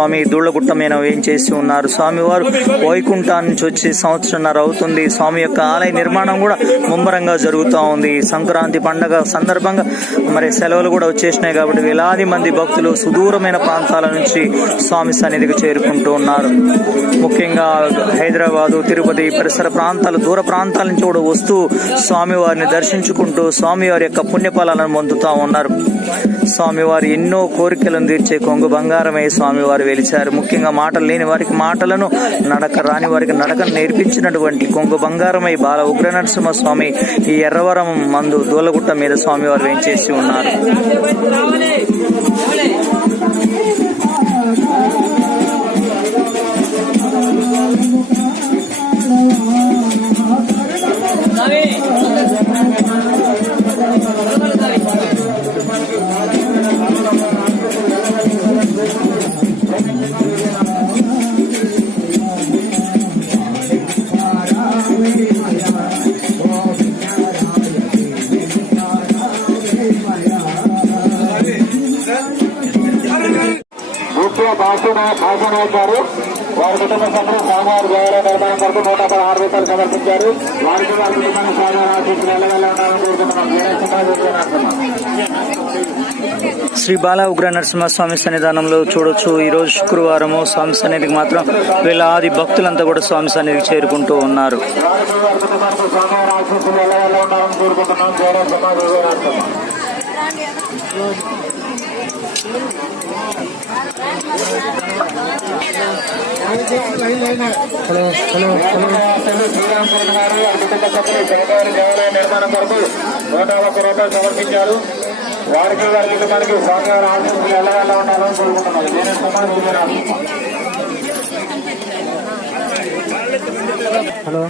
స్వామి దూళ్లగుట్ట మీద వేయించేసి ఉన్నారు. స్వామివారు వైకుంఠం నుంచి వచ్చి సంవత్సరంన్నర అవుతుంది. స్వామి యొక్క ఆలయ నిర్మాణం కూడా ముమ్మరంగా జరుగుతూ ఉంది. సంక్రాంతి పండగ సందర్భంగా మరి సెలవులు కూడా వచ్చేసినాయి కాబట్టి వేలాది మంది భక్తులు సుదూరమైన ప్రాంతాల నుంచి స్వామి సన్నిధికి చేరుకుంటూ ఉన్నారు. ముఖ్యంగా హైదరాబాదు, తిరుపతి పరిసర ప్రాంతాలు, దూర ప్రాంతాల నుంచి కూడా వస్తూ స్వామివారిని దర్శించుకుంటూ స్వామివారి యొక్క పుణ్యఫలాలను పొందుతూ ఉన్నారు. స్వామివారు ఎన్నో కోరికలను తీర్చే కొంగు బంగారమై స్వామివారు వెలిచారు. ముఖ్యంగా మాటలు లేని వారికి మాటలను, నడక రాని వారికి నడకను నేర్పించినటువంటి కొంగు బంగారమై బాల ఉగ్రనరసింహ స్వామి ఈ ఎర్రవరం మందు దూలగుట్ట మీద స్వామివారు వేంచేసి ఉన్నారు. భాషనాయకులు వారి కుటుంబ సభ్యులు స్వామివారి దేవాలయ నిర్మాణం కొరకు 116 రూపాయలు సమర్పించారు. వారికి వారి కుటుంబాన్ని స్వామివారి ఆశీస్సులు ఎల్లవెల్ల ఉండాలని కోరుకుంటున్నాం. శ్రీ బాల ఉగ్ర నరసింహస్వామి సన్నిధానంలో చూడొచ్చు. ఈ రోజు శుక్రవారము స్వామి సన్నిధికి మాత్రం వేలాది భక్తులంతా కూడా స్వామి సన్నిధికి చేరుకుంటూ ఉన్నారు. నిర్మాణం కొరకు 101 రూపాయలు సమర్పించారు. వారికి వారి కుటుంబానికి స్వామివారి ఆశీస్సులు ఎల్లవెల్ల ఉండాలని కోరుకుంటున్నారు. హలో